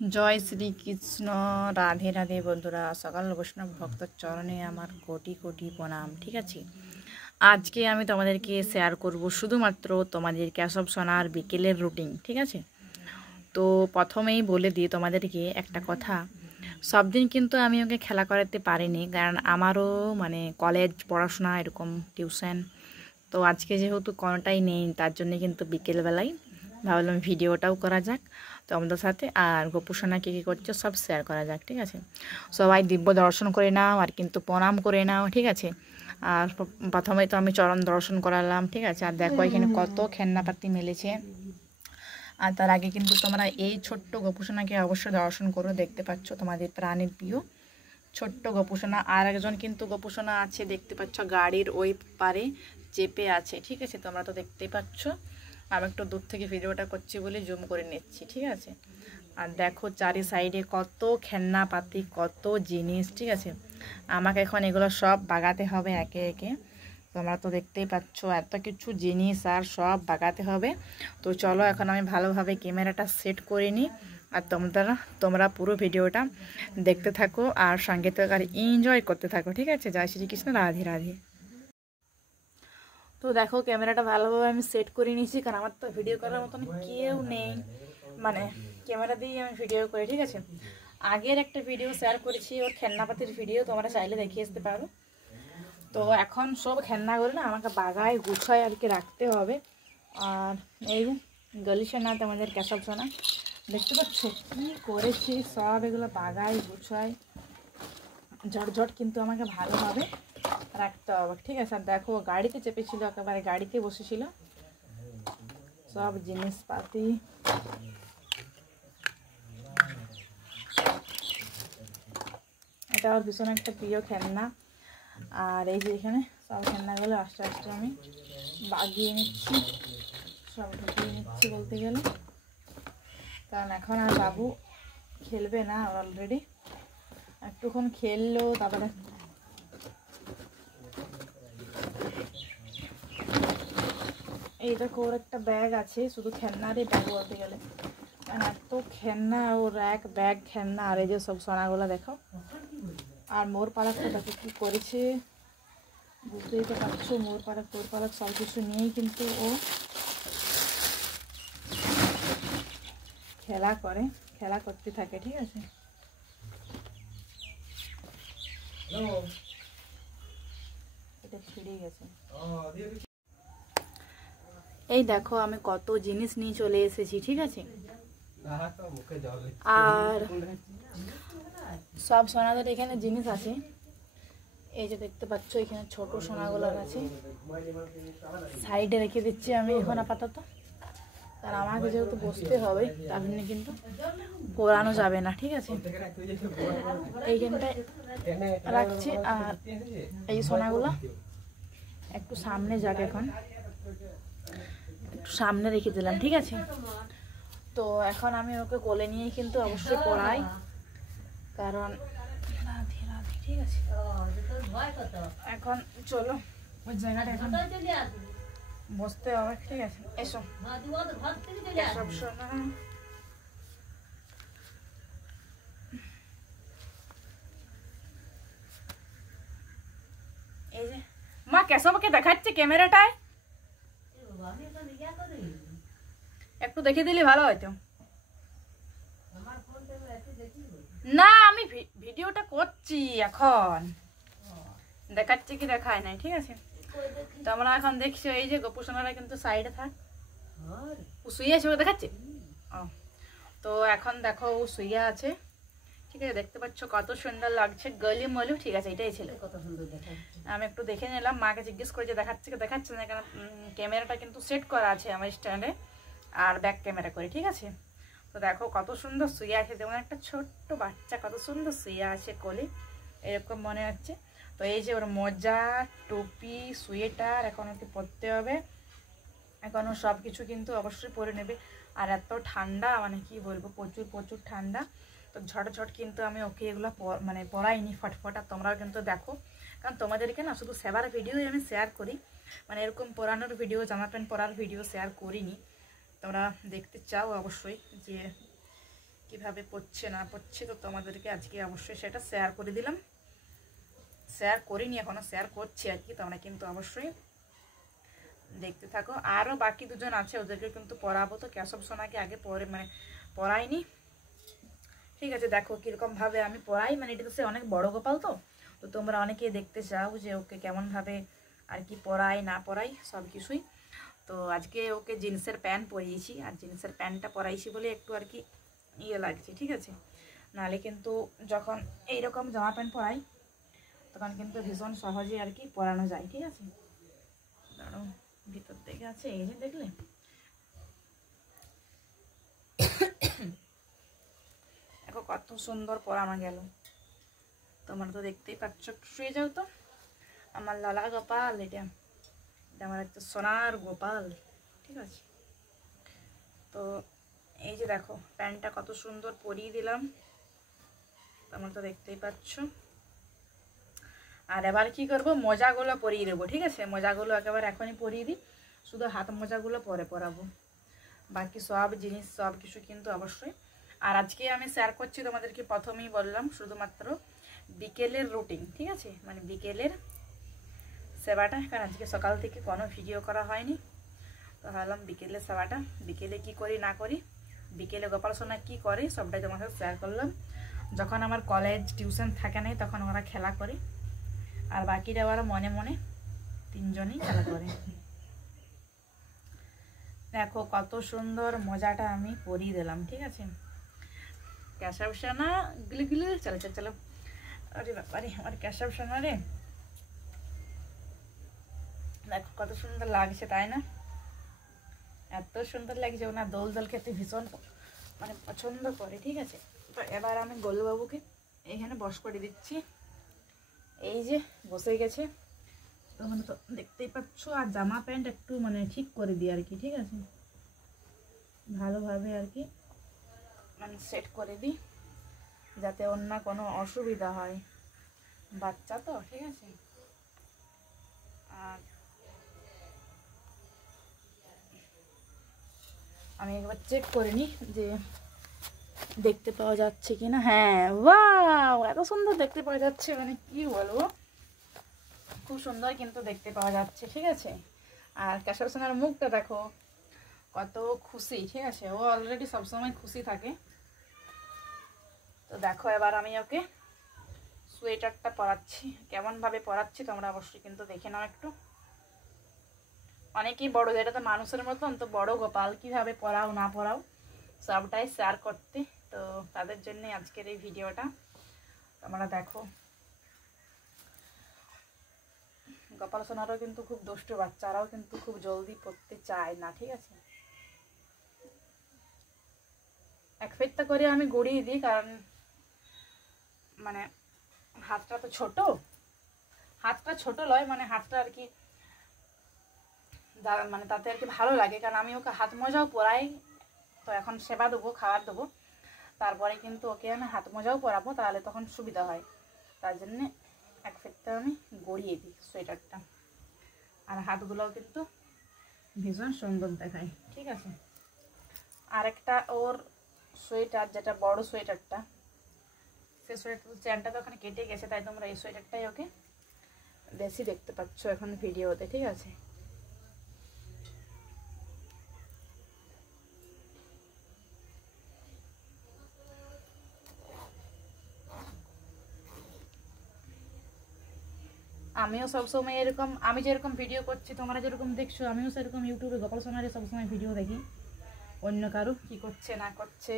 जय श्री कृष्ण राधे राधे बंधुरा सकाल वैष्णव भक्त चरणे आमार कोटि कोटि प्रणाम। ठीक है, आज के आमी तोमादेरके शेयर करब शुधुमात्र तोमादेर केशव सोनार बिकेलेर रुटिन। ठीक है, तो प्रथमेई बोले दी तोमादेरके एकटा कथा। सब दिन किन्तु आमी ओके खेला कराते पारिनी, कारण आमारो माने कलेज पढ़ाशोना एरकम टिउशन, तो आज के जेहेतु कोनोटाई नेই तार जन्य किन्तु बिकेल बेलाय भाबलाम भिडियोटाও करा जाक তোমাদের সাথে, আর গোপুসোনা কে করছে সব শেয়ার করা যাক। ঠিক আছে, সবাই দিব্য দর্শন করে নাও আর কিন্তু প্রণাম করে নাও। ঠিক আছে, আর প্রথমেই তো আমি চরণ দর্শন করালাম। ঠিক আছে, আর দেখো এখানে কত খেলনাপাতি মেলেছে। আর তার আগে কিন্তু তোমরা এই ছোট্ট গোপুসোনাকে অবশ্যই দর্শন করো। দেখতে পাচ্ছ তোমাদের প্রাণের প্রিয় ছোট্ট গোপুসোনা। আর একজন কিন্তু গোপুসোনা আছে, দেখতে পাচ্ছ গাড়ির ওই পারে চেপে আছে। ঠিক আছে, তোমরা তো দেখতেই পাচ্ছ। আমি একটু দূর থেকে ভিডিওটা করছি বলে জুম করে নিচ্ছি। ঠিক আছে, আর দেখো চারি সাইডে কত খেলনাপাতি, কত জিনিস। ঠিক আছে, আমাকে এখন এগুলো সব বাগাতে হবে একে একে। তোমরা তো দেখতেই পাচ্ছ এত কিছু জিনিস আর সব বাগাতে হবে। তো চলো এখন আমি ভালোভাবে ক্যামেরাটা সেট করে নিই, আর তোমরা পুরো ভিডিওটা দেখতে থাকো আর সঙ্গে তো আর এনজয় করতে থাকো। ঠিক আছে, জয় শ্রীকৃষ্ণ, রাধে রাধে। তো দেখো ক্যামেরাটা ভালোভাবে আমি সেট করে নিয়েছি, কারণ আমার তো ভিডিও করার মতন কেউ নেই, মানে ক্যামেরা দিয়েই আমি ভিডিও করি। ঠিক আছে, আগের একটা ভিডিও শেয়ার করেছি ওর খেলনাপাতির ভিডিও, তোমরা চাইলে দেখে আসতে পারো। তো এখন সব খেলনাগুলো না আমাকে বাগায় গুছায় আর কি রাখতে হবে। আর এই গলি সোনা তোমাদের কেশব সোনা দেখতে পাচ্ছ কী করেছি, সব এগুলো বাগায় গুছায় ঝটঝট কিন্তু আমাকে ভালোভাবে রাখতে হবে। ঠিক আছে, আর দেখো গাড়িতে চেপেছিল, একেবারে গাড়িতে বসেছিল সব জিনিসপাতি। এটা ওর ভীষণ একটা প্রিয় খেলনা। আর এই যে এখানে সব খেলনাগুলো আস্তে আস্তে আমি বাগিয়ে নিচ্ছি, সব ঢুকিয়ে নিচ্ছি বলতে গেলে, কারণ এখন আর বাবু খেলবে না, অলরেডি একটুক্ষণ খেললো। তারপরে এই দেখো ওর একটা ব্যাগ আছে, শুধু খেলনারই ব্যাগ বলতে গেলে, কারণ এত খেলনা, ওর এক ব্যাগ খেলনা। আর এই যে সব সোনাগুলো দেখো, আর মোর পালকটা দেখো কী করেছে, বুঝতেই তো পারছো। মোর পালক তোর পালক সব কিছু নিয়েই কিন্তু ও খেলা করতে থাকে। ঠিক আছে, এটা ছিঁড়ে গেছে। এই দেখো আমি কত জিনিস নিয়ে চলে এসেছি। ঠিক আছে, আর সব সোনাদের এখানে জিনিস আছে। এই যে দেখতে পাচ্ছ এখানে ছোট সোনাগুলো আছে, সাইডে রেখে দিচ্ছি আমি এখন আপাতত, কারণ আমাকে যেহেতু বসতে হবে তার জন্য কিন্তু পোড়ানো যাবে না। ঠিক আছে, এইখানটায় রাখছি। আর এই সোনাগুলো একটু সামনে যাক, এখন একটু সামনে রেখে দিলাম। ঠিক আছে, তো এখন আমি ওকে কোলে নিয়েই কিন্তু অবশ্যই পড়াই, কারণ রাধে রাধে। ঠিক আছে, এখন চলো ওই জায়গাটা এখন বসতে হবে। ঠিক আছে, এসো সব সোনা। এই যে মা কেশবকে দেখাচ্ছে ক্যামেরাটায়, একটু দেখে দিলে ভালো হয়তো। না আমি ভিডিওটা করছি এখন, দেখাচ্ছে কি দেখায় নাই। ঠিক আছে, তো আমরা এখন দেখছি এই যে গোপুসোনারা কিন্তু সাইডে থাক, ও শুয়ে আছে, ও দেখাচ্ছে। তো এখন দেখো ও শুয়ে আছে। ঠিক আছে, দেখতে পাচ্ছ কত সুন্দর লাগছে, গলি মলু। ঠিক আছে, এটাই ছিল কত সুন্দর দেখাচ্ছে। আমি একটু দেখে নিলাম, মাকে জিজ্ঞেস করে যে দেখাচ্ছে কি দেখাচ্ছে না, কারণ ক্যামেরাটা কিন্তু সেট করা আছে আমার স্ট্যান্ডে আর ব্যাক ক্যামেরা করে। ঠিক আছে, তো দেখো কত সুন্দর শুয়ে আছে, যেমন একটা ছোট্ট বাচ্চা কত সুন্দর শুয়ে আছে কোলে, এরকম মনে হচ্ছে। তো এই যে ওর মোজা, টুপি, সোয়েটার এখন ওকে পরতে হবে, এখনও সব কিছু কিন্তু অবশ্যই পরে নেবে। আর এত ঠান্ডা, মানে কি বলবো, প্রচুর প্রচুর ঠান্ডা। তো ঝটঝট কিন্তু আমি ওকে এগুলো মানে পরাইনি ফটফট। আর তোমরাও কিন্তু দেখো, কারণ তোমাদেরকে না শুধু সেবার ভিডিওই আমি শেয়ার করি, মানে এরকম পরানোর ভিডিও, জামা প্যান্ট পরার ভিডিও শেয়ার করিনি। তোমরা দেখতে চাও অবশ্যই যে কিভাবে পড়ছে না পড়ছে, তো তোমাদেরকে আজকে অবশ্যই সেটা শেয়ার করে দিলাম। শেয়ার করিনি এখনো, শেয়ার করছি আর কি, তোমরা কিন্তু অবশ্যই দেখতে থাকো। আরও বাকি দুজন আছে, ওদেরকে কিন্তু পড়াবো। তো কেশব সোনাকে আগে পড়াইনি, ঠিক আছে। দেখো কীরকমভাবে আমি পড়াই, মানে এটা তো সে অনেক বড় গোপাল, তো তো তোমরা অনেকেই দেখতে চাও যে ওকে কেমনভাবে আর কি পড়াই না পড়াই সব কিছুই। তো আজকে ওকে জিন্সের প্যান্ট পরিয়েছি, আর জিন্সের প্যান্টটা পরাইছি বলে একটু আর কি ইয়ে লাগছে, ঠিক আছে। নাহলে কিন্তু যখন এইরকম জামা প্যান্ট পরাই তখন কিন্তু ভীষণ সহজে আর কি পরানো যায়, ঠিক আছে। দাঁড়াও, ভিতর থেকে আছে, এই যে দেখলে, দেখো কত সুন্দর পরানো গেল। তোমরা তো দেখতেই পাচ্ছ। শুয়ে যাও তো, আমার লালা গোপাল, এটা আমার একটা সোনার গোপাল, ঠিক আছে। তো এই যে দেখো প্যান্টটা কত সুন্দর পরিয়ে দিলাম, তোমরা তো দেখতেই পাচ্ছ। আর এবার কি করব, মোজাগুলো পরিয়ে দেবো, ঠিক আছে। মোজাগুলো একেবারে এখনই পরিয়ে দিই, শুধু হাত মোজাগুলো পরে পরাবো, বাকি সব জিনিস সব কিছু কিন্তু অবশ্যই। আর আজকে আমি শেয়ার করছি তোমাদেরকে, প্রথমেই বললাম শুধুমাত্র বিকেলের রুটিন, ঠিক আছে, মানে বিকেলের সেবাটা। কারণ আজকে সকাল থেকে কোনো ভিডিও করা হয়নি, তো ভাবলাম বিকেলের সেবাটা, বিকেলে কি করি না করি, বিকেলে গোপাল সোনা কী করে সবটাই তোমার সাথে শেয়ার করলাম। যখন আমার কলেজ টিউশন থাকে নাই তখন ওরা খেলা করে, আর বাকিরা ওরা মনে মনে তিনজনেই খেলা করে। দেখো কত সুন্দর মজাটা আমি পরিয়ে দিলাম, ঠিক আছে। কেশব সোনা গিলি গিলি, চলো চলো চলো। আরে বাবারে আমার কেশব সোনা রে, দেখো কত সুন্দর লাগছে, তাই না? এত সুন্দর লাগছে, ওনার দোল দোল খেতে ভীষণ মানে পছন্দ করে, ঠিক আছে। তো এবার আমি গোলুবাবুকে এইখানে বস করে দিচ্ছি, এই যে বসে গেছে, তোমরা তো দেখতেই পাচ্ছ। আর জামা প্যান্ট একটু মানে ঠিক করে দিই আর কি, ঠিক আছে, ভালোভাবে আর কি মানে সেট করে দিই, যাতে ওর না কোনো অসুবিধা হয়, বাচ্চা তো, ঠিক আছে। আর আমি একবার চেক করে নিই যে দেখতে পাওয়া যাচ্ছে কিনা। হ্যাঁ, ওয়াও, এত সুন্দর দেখতে পাওয়া যাচ্ছে, মানে কি বলবো, খুব সুন্দর কিন্তু দেখতে পাওয়া যাচ্ছে, ঠিক আছে। আর কেশব সোনার মুখটা দেখো কত খুশি, ঠিক আছে, ও অলরেডি সবসময় খুশি থাকে। তো দেখো এবার আমি ওকে সোয়েটারটা পরাচ্ছি, কেমনভাবে পরাচ্ছি তোমরা অবশ্যই কিন্তু দেখে নাও একটু। অনেকেই বড়, এটা তো মানুষের মতন, তো বড় গোপাল কিভাবে পরাও না পরাও সবটাই শেয়ার করতে, তো তাদের জন্য আজকের এই ভিডিওটা। তোমরা দেখো গোপাল সোনারও কিন্তু খুব দুষ্ট, বাচ্চারাও কিন্তু খুব জলদি পড়তে চায় না, ঠিক আছে। এক ফেটটা করে আমি গড়িয়ে দিই, কারণ মানে হাতটা তো ছোট, হাতটা ছোট লয়, মানে হাতটা আর কি মানে তাতে আর কি ভালো লাগে, কারণ আমি ওকে হাত মোজাও পরাই। তো এখন সেবা দেবো, খাবার দেবো, তারপরে কিন্তু ওকে আমি হাত মোজাও পরাবো, তাহলে তখন সুবিধা হয়। তার জন্যে এক ফেটটা আমি গড়িয়ে দিই সোয়েটারটা, আর হাতগুলোও কিন্তু ভীষণ সুন্দর দেখায়, ঠিক আছে। আরেকটা ওর সোয়েটার, যেটা বড় সোয়েটারটা, সেই সোয়েটার চ্যানটা তো ওখানে কেটে গেছে, তাই তোমরা এই সোয়েটারটাই ওকে বেশি দেখতে পাচ্ছ এখন ভিডিওতে, ঠিক আছে। আমিও সবসময় এরকম, আমি যেরকম ভিডিও করছি তোমরা যেরকম দেখছো, আমিও সেরকম ইউটিউবে গোপাল সোনারে সবসময় ভিডিও দেখি, অন্য কারো কী করছে না করছে,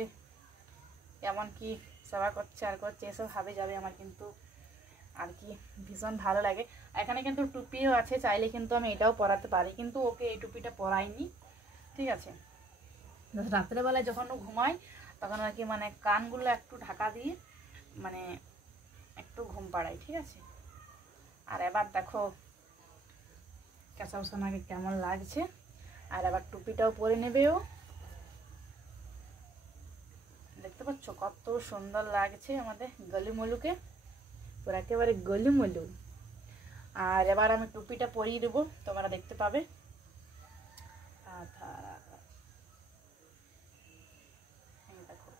এমন কি সেবা করছে আর করছে, এসব ভাবে যাবে আমার কিন্তু আর কি ভীষণ ভালো লাগে। এখানে কিন্তু টুপিও আছে, চাইলে কিন্তু আমি এটাও পরাতে পারি, কিন্তু ওকে এই টুপিটা পরাইনি, ঠিক আছে। রাত্রেবেলায় যখন ও ঘুমায় তখন আর কি মানে কানগুলো একটু ঢাকা দিয়ে মানে একটু ঘুম পাড়াই, ঠিক আছে। আর এবার দেখো কেশব সোনাকে কেমন লাগছে, আর এবার টুপিটাও পরে নেবে ও, দেখতে পাচ্ছ কত সুন্দর লাগছে আমাদের গলিমলুকে, পুরো একেবারে গলিমলু। আর এবার আমি টুপিটা পরিয়ে দেবো, তোমরা দেখতে পাবে। দেখো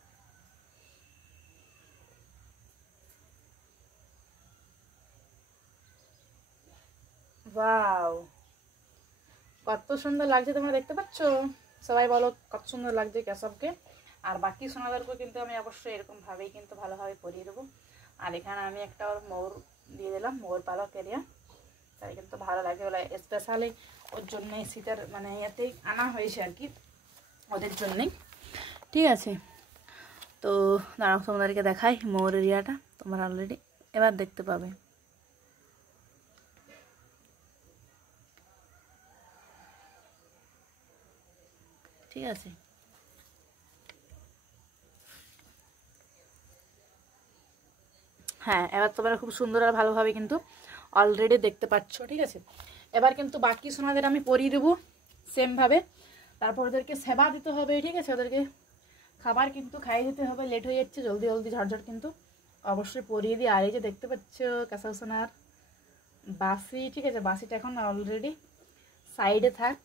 ওয়াও, কত সুন্দর লাগছে, তোমরা দেখতে পাচ্ছ? সবাই বলো কত সুন্দর লাগছে কেশবকে। আর বাকি সোনাদেরকেও কিন্তু আমি অবশ্যই এরকমভাবেই কিন্তু ভালোভাবে পরিয়ে দেবো। আর এখানে আমি একটা ওর ময়ূর দিয়ে দিলাম, ময়ূর পালক এরিয়া, তাই কিন্তু ভালো লাগে। বলে স্পেশালি ওর জন্যই শীতের মানে ইয়েতেই আনা হয়েছে আর কি, ওদের জন্যেই। ঠিক আছে, তো দাঁড়াও তোমাদেরকে দেখাই ময়ূর এরিয়াটা, তোমরা অলরেডি এবার দেখতে পাবে। ঠিক আছে, হ্যাঁ এবার তোমরা খুব সুন্দর আর ভালোভাবে কিন্তু অলরেডি দেখতে পাচ্ছ। ঠিক আছে, এবার কিন্তু বাকি সোনাদের আমি পরিয়ে দেবো সেমভাবে। তারপর ওদেরকে সেবা দিতে হবে। ঠিক আছে, ওদেরকে খাবার কিন্তু খাইয়ে দিতে হবে, লেট হয়ে যাচ্ছে, জলদি জলদি ঝটঝট কিন্তু অবশ্যই পরিয়ে দিই। আর এই যে দেখতে পাচ্ছ কেশব সোনার বাসি, ঠিক আছে, বাসিটা এখন অলরেডি সাইডে থাক।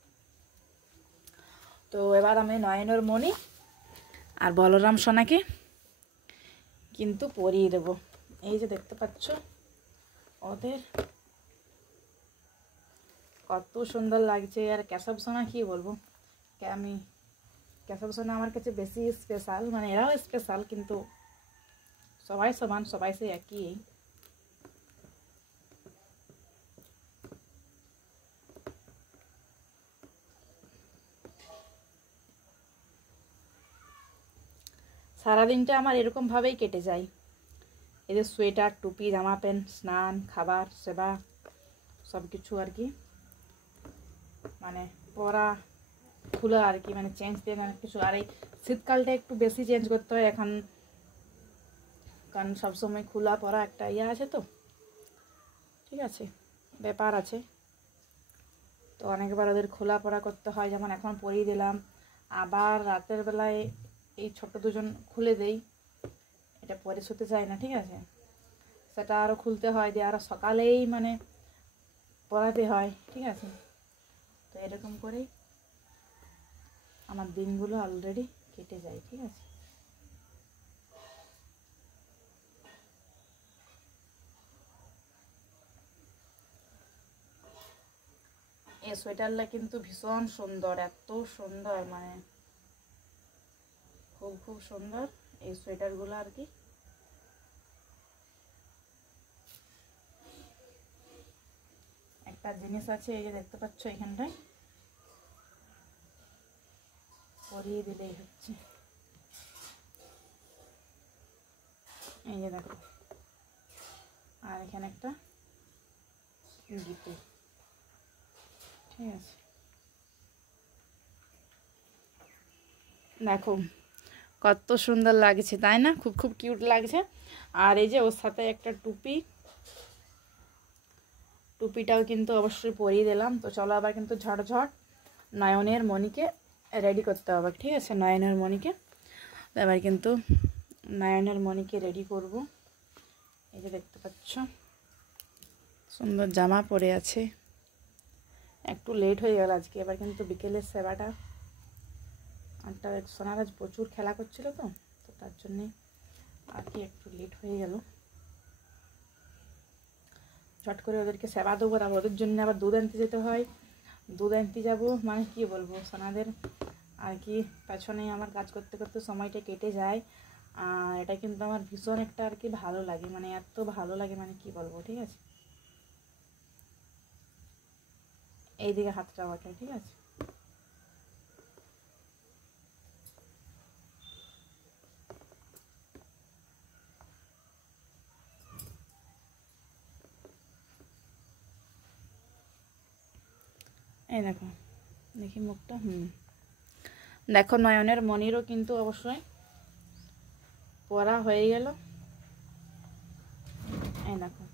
তো এবার আমি নয়নের মণি আর বলরাম সোনাকে কিন্তু পরিয়ে দেবো। এই যে দেখতে পাচ্ছ ওদের কত সুন্দর লাগছে। আর কেশব সোনা কি বলবো, আমি কেশব সোনা আমার কাছে বেশি স্পেশাল, মানে এরাও স্পেশাল, কিন্তু সবাই সমান, সবাই সে একই। সারাদিনটা আমার এরকমভাবেই কেটে যায়। এদের সোয়েটার, টুপি, জামা প্যান্ট, স্নান, খাবার, সেবা সব কিছু আর কি, মানে পরা খোলা আর কি, মানে চেঞ্জ দিয়ে অনেক কিছু। আর এই শীতকালটা একটু বেশি চেঞ্জ করতে হয় এখন, কারণ সবসময় খোলা পরা একটা ইয়ে আছে তো, ঠিক আছে, ব্যাপার আছে। তো অনেকবার ওদের খোলা পরা করতে হয়, যেমন এখন পরিয়ে দিলাম, আবার রাতের বেলায় এই ছোট দুজন খুলে দেই, এটা পরে শুতে চায় না। ঠিক আছে, সেটা আরও খুলতে হয়, দিয়ে আরও সকালেই মানে পরাতে হয়। ঠিক আছে, তো এরকম করেই আমার দিনগুলো অলরেডি কেটে যায়। ঠিক আছে, এই সোয়েটারটা কিন্তু ভীষণ সুন্দর, এত সুন্দর, মানে খুব খুব সুন্দর এই সোয়েটারগুলো আর কি। একটা জিনিস আছে, এই যে দেখতে পাচ্ছ এখানটায় পরিয়ে দিলেই হচ্ছে। এই যে দেখো, আর এখানে একটা গিটে। ঠিক আছে, দেখো কত সুন্দর লাগছে, তাই না? খুব খুব কিউট লাগছে। আর এই যে ওর সাথে একটা টুপি, টুপিটাও কিন্তু অবশ্যই পরিয়ে দিলাম। তো চলো আবার কিন্তু ঝটঝট নয়নের মণিকে রেডি করতে হবে। ঠিক আছে, নয়নের মণিকে এবার কিন্তু নয়নের মণিকে রেডি করব। এই যে দেখতে পাচ্ছ সুন্দর জামা পরে আছে, একটু লেট হয়ে গেল আজকে। এবার কিন্তু বিকেলের সেবাটা, আরটা সোনার আজ প্রচুর খেলা করছিল, তো তো তার জন্যে আর কি একটু লেট হয়ে গেল। চট করে ওদেরকে সেবা দেবো, তারপর ওদের জন্য আবার দুধ আনতে যেতে হয়। দুধ আনতে যাবো, মানে কি বলবো, সোনাদের আর কি পেছনে আমার কাজ করতে করতে সময়টা কেটে যায়। আর এটা কিন্তু আমার ভীষণ একটা আর কি ভালো লাগে, মানে এত ভালো লাগে, মানে কি বলবো। ঠিক আছে, এইদিকে হাতটা ওঠে। ঠিক আছে, এই দেখো, দেখি মুখটা, দেখো নয়নের মনিরও কিন্তু অবশ্যই পরা হয়ে গেল। এই দেখো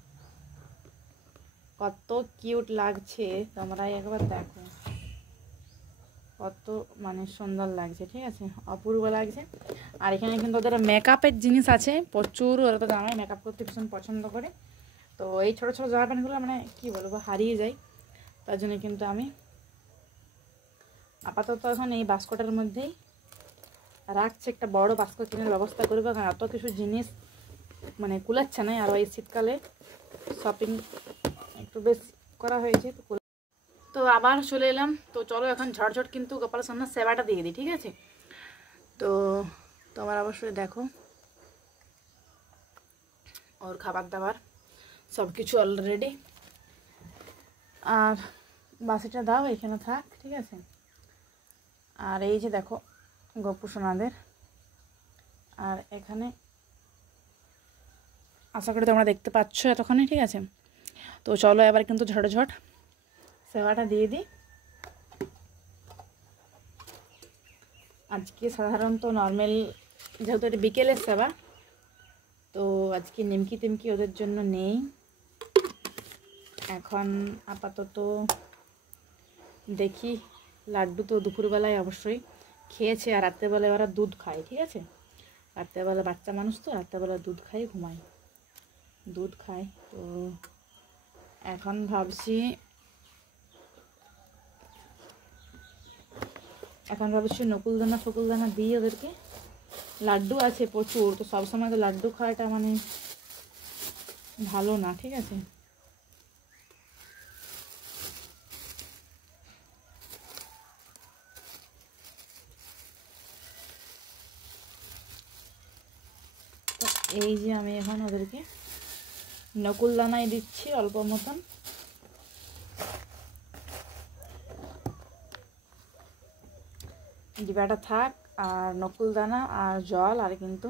কত কিউট লাগছে, তোমরাই একবার দেখো কত মানে সুন্দর লাগছে। ঠিক আছে, অপূর্ব লাগছে। আর এখানে কিন্তু ওদের মেকআপের জিনিস আছে প্রচুর, ওরা তো জামাই মেকআপ করতে ভীষণ পছন্দ করে। তো এই ছোটো ছোটো জামা প্যান্টগুলো মানে কি বলবো হারিয়ে যায়, তার জন্য কিন্তু আমি আপাতত এখন এই বাস্কটার মধ্যেই রাখছি। একটা বড় বাস্ক কেনার ব্যবস্থা করবো, কারণ এত কিছু জিনিস মানে কুলাচ্ছে না। আর এই শীতকালে শপিং একটু বেশ করা হয়েছে। তো আবার চলে এলাম। তো চলো এখন ঝটঝট কিন্তু গোপালের সামনে সেবাটা দিয়ে দিই, ঠিক আছে? তো তোমার অবশ্যই দেখো ওর খাবার দাবার সব কিছু অলরেডি। আর বাসিটা দাও এখানে থাক, ঠিক আছে? আর এই যে দেখো গপু সোনাদের, আর এখানে আশা করি তোমরা দেখতে পাচ্ছ এতক্ষণে, ঠিক আছে? তো চলো এবার কিন্তু ঝটঝট সেবাটা দিয়ে দিই। আজকে সাধারণত নর্মাল, যেহেতু এটা বিকেলের সেবা, তো আজকে নিমকি টিমকি ওদের জন্য নেই। এখন আপাতত দেখি, লাড্ডু তো দুপুরবেলায় অবশ্যই খেয়েছে, আর রাত্রেবেলায় ওরা দুধ খায়, ঠিক আছে? রাত্রেবেলা বাচ্চা মানুষ তো রাত্রেবেলা দুধ খাই, ঘুমায়, দুধ খায়। তো এখন ভাবছি নকুলদানা ফকুলদানা দিই ওদেরকে। লাড্ডু আছে প্রচুর, তো সবসময় তো লাড্ডু খাওয়াটা মানে ভালো না, ঠিক আছে? তো এই যে আমি এখন ওদেরকে নকুলদানাই দিচ্ছি অল্প মতন। ডিবাটা থাক, আর নকুলদানা আর জল, আর কিন্তু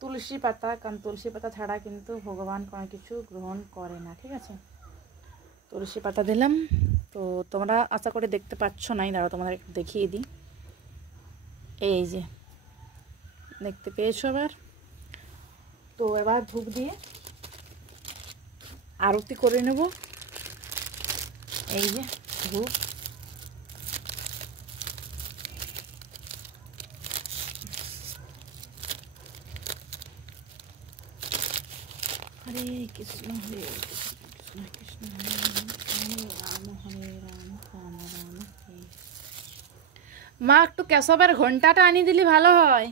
তুলসী পাতা, কারণ তুলসী পাতা ছাড়া কিন্তু ভগবান কোনো কিছু গ্রহণ করে না, ঠিক আছে? তুলসী পাতা দিলাম। তো তোমরা আশা করে দেখতে পাচ্ছ নাই, দাঁড়াও তোমাদের একটু দেখিয়ে দিই। এই যে দেখতে পেয়েছো এবার? তো এবার ধূপ দিয়ে আরতি করে নেব। এই যে ধূপ, হরে কৃষ্ণ হরে কৃষ্ণ কৃষ্ণ হরে রাম হরে রাম রাম রাম হরে। মা একটু কেশবের ঘন্টাটা আনিয়ে দিলে ভালো হয়।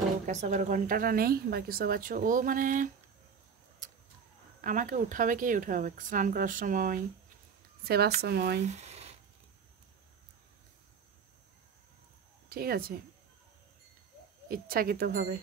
তো কেশবের ঘন্টাটা নেই, বাকি সব আছে। ও মানে আমাকে উঠাবে, কে উঠাবে স্নান করার সময়, সেবার সময়, ঠিক আছে? ইচ্ছাকৃতভাবে।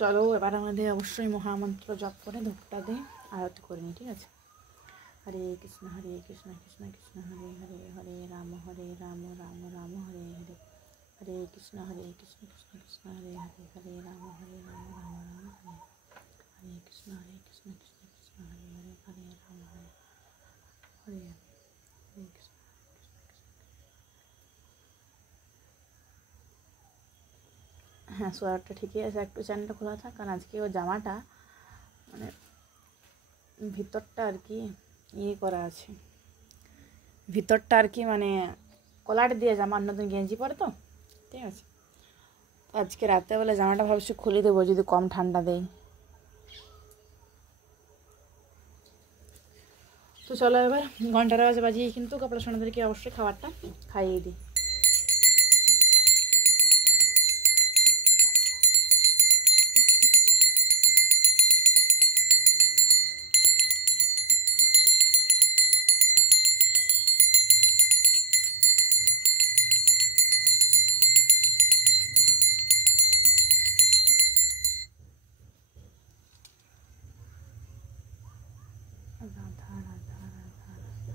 চলো এবার আমাদের অবশ্যই মহামন্ত্র জপ করে ধূপটা দিয়ে আরতি করে নিই, ঠিক আছে? হরে কৃষ্ণ কৃষ্ণ কৃষ্ণ হরে হরে, হরে রাম রাম রাম হরে হরে, হরে কৃষ্ণ কৃষ্ণ কৃষ্ণ হরে হরে, হরে রাম রাম রাম হরে, হরে কৃষ্ণ কৃষ্ণ কৃষ্ণ হরে হরে, হরে রাম হরে হরে কৃষ্ণ। হ্যাঁ, সোয়ারটা ঠিকই আছে, একটু চ্যানেলটা খোলা থাক, কারণ আজকে ও জামাটা মানে ভিতরটা আর কি ইয়ে করা আছে, ভিতরটা আর কি মানে কলার দিয়ে জামা, নতুন গেঞ্জি পরে তো, ঠিক আছে? আজকে রাত্রেবেলা জামাটা ভাবছি খুলে দেবো যদি কম ঠান্ডা দেয়। তো চলো এবার ঘন্টার আওয়াজ বাজিয়ে কিন্তু কাপড় সোনাদেরকে অবশ্যই খাবারটা খাইয়ে দিই। রাধা রাধা রাধা রাধা।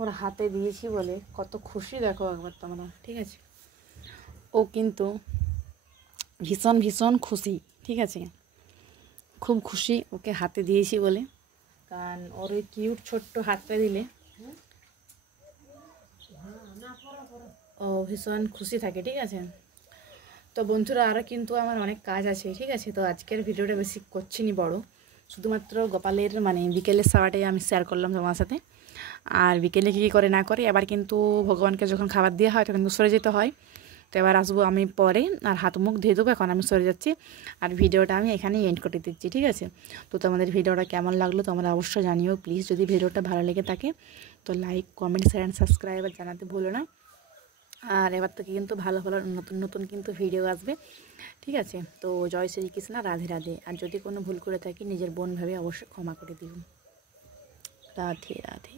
ওর হাতে দিয়েছি বলে কত খুশি দেখো একবার তোমরা, ঠিক আছে। ও কিন্তু ভীষণ ভীষণ খুশি, ঠিক আছে, খুব খুশি ওকে হাতে দিয়েছি বলে। কারণ ওর ওই কিউট ছোট্ট হাতটা দিলে ও ভীষণ খুশি থাকে, ঠিক আছে। তো বন্ধুরা আরও কিন্তু আমার অনেক কাজ আছে, ঠিক আছে। তো আজকের ভিডিওটা বেশি করছি নি বড়, শুধুমাত্র গোপালের মানে বিকেলের খাওয়াটাই আমি শেয়ার করলাম তোমার সাথে। আর বিকেলে কী কী করে না করে, এবার কিন্তু ভগবানকে যখন খাবার দেওয়া হয় তখন কিন্তু সরে যেতে হয়। তো এবার আসবো আমি পরে, আর হাত মুখ ধুয়ে দেবো, এখন আমি সরে যাচ্ছি। আর ভিডিওটা আমি এখানেই এন্ড করে দিচ্ছি, ঠিক আছে। তো তোমাদের ভিডিওটা কেমন লাগলো তোমরা অবশ্যই জানিও প্লিজ। যদি ভিডিওটা ভালো লেগে থাকে তো like, comment, share and subscribe জানাতে ভুলো না। আর এবার থেকে কিন্তু ভালো ভালো নতুন নতুন কিন্তু ভিডিও আসবে, ঠিক আছে। তো জয় শ্রীকৃষ্ণ, রাধে রাধে। আর যদি কোনো ভুল করে থাকি নিজের বোন ভাবে অবশ্যই ক্ষমা করে দিও। রাধে রাধে।